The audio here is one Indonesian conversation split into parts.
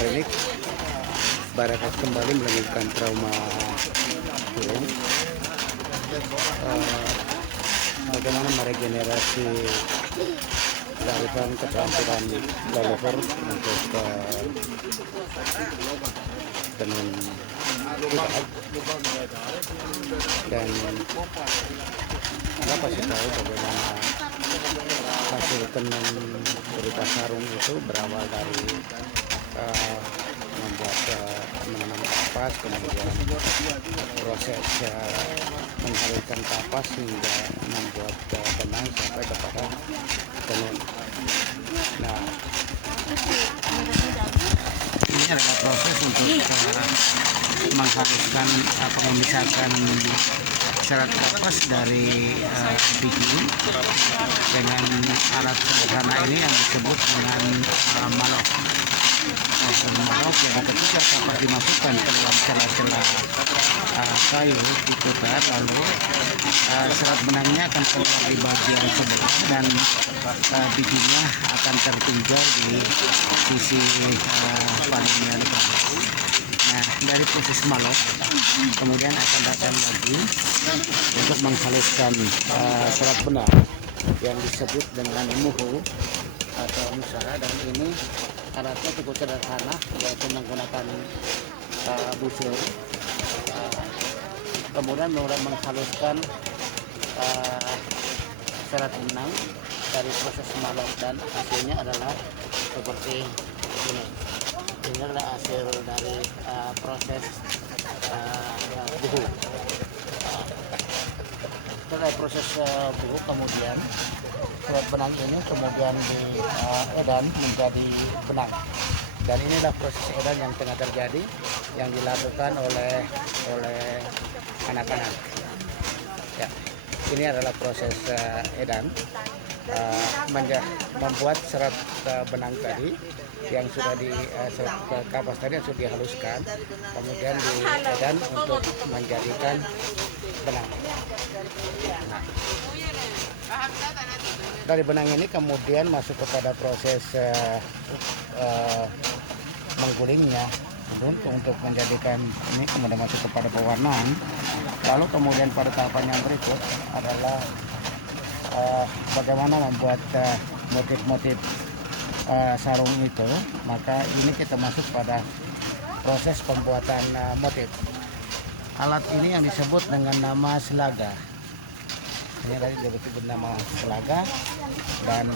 Hari ini Barakat kembali melanjutkan trauma burung. Bagaimana meregenerasi kearifan keterampilan lelever untuk tenun kuda, dan Anda pasti tahu bagaimana hasil tenun berupa sarung itu berawal dari membuat menanam kapas, kemudian proses menghaluskan kapas hingga membuat benang sampai kepada tenun. Nah, ini adalah proses untuk menghaluskan memisahkan serat kapas dari biji dengan alat sederhana ini yang disebut dengan malok. Malok yang ketika kapas dimasukkan ke dalam sela-sela kayu diputar, lalu serat benangnya akan keluar di bagian sebelah dan bijinya akan tertinggal di sisi panennya. Nah, dari proses malok kemudian akan datang lagi untuk menghaluskan serat benang yang disebut dengan muhu atau musara, dan ini alatnya cukup sederhana, yaitu menggunakan busur. Kemudian mulai menghaluskan serat benang dari proses malok, dan hasilnya adalah seperti ini. Ini adalah hasil dari proses buhu. Setelah proses buhu, kemudian serat benang ini kemudian diedan menjadi benang, dan inilah proses edan yang tengah terjadi, yang dilakukan oleh anak-anak. Ya, ini adalah proses edan, membuat serat benang tadi yang sudah serat kapas tadi yang sudah dihaluskan, kemudian diedan untuk menjadikan benang. Nah, dari benang ini kemudian masuk kepada proses menggulingnya untuk menjadikan ini, kemudian masuk kepada pewarnaan. Lalu kemudian pada tahapan yang berikut adalah bagaimana membuat motif-motif sarung itu. Maka ini kita masuk pada proses pembuatan motif. Alat ini yang disebut dengan nama selaga. Ini tadi disebut nama selaga, dan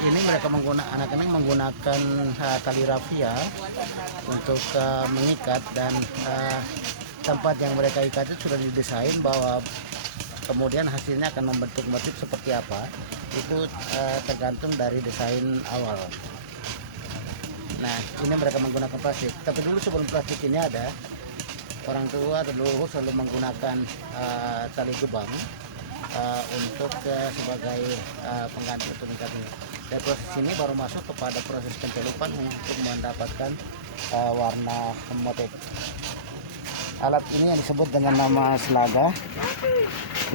ini mereka anak-anak menggunakan tali rafia untuk mengikat, dan tempat yang mereka ikat itu sudah didesain bahwa kemudian hasilnya akan membentuk motif seperti apa itu tergantung dari desain awal. Nah, ini mereka menggunakan plastik, tapi dulu sebelum plastik ini ada, orang tua atau leluhur selalu menggunakan tali gebang untuk sebagai pengganti untuk mengikat ini. Dan proses ini baru masuk kepada proses pencelupan untuk mendapatkan warna motif. Alat ini yang disebut dengan nama selaga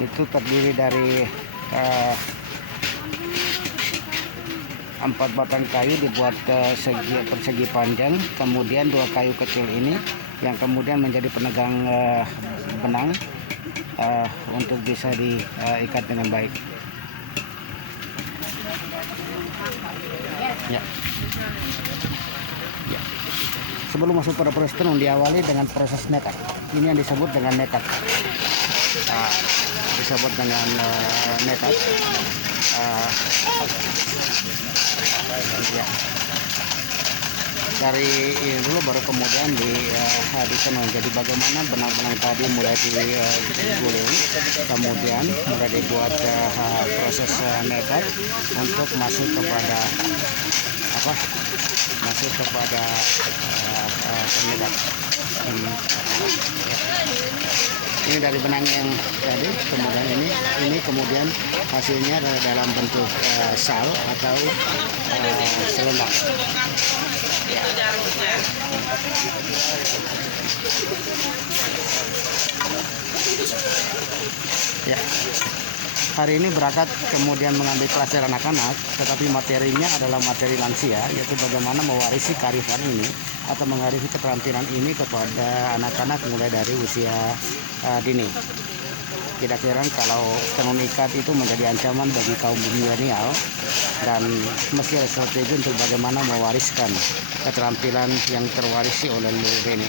itu terdiri dari 4 batang kayu dibuat persegi panjang, kemudian 2 kayu kecil ini yang kemudian menjadi penegang benang untuk bisa diikat dengan baik. Ya. Ya. Sebelum masuk pada proses tenun, diawali dengan proses nekat. Ini yang disebut dengan nekat. Disebut dengan nekat. Ya. Dari ini dulu baru kemudian ditenun. Jadi bagaimana benang-benang tadi mulai diguling, kemudian mulai dibuat proses nekat untuk masuk kepada penyekat. Ini dari benang yang tadi, kemudian ini kemudian hasilnya dalam bentuk sal atau selendang. Ya. hari ini berangkat kemudian mengambil kelas dari anak-anak, tetapi materinya adalah materi lansia, yaitu bagaimana mewarisi kearifan ini atau mewarisi keterampilan ini kepada anak-anak mulai dari usia dini. Tidak heran kalau tenun ikat itu menjadi ancaman bagi kaum milenial dan mesti ada strategi untuk bagaimana mewariskan keterampilan yang terwarisi oleh leluhur ini.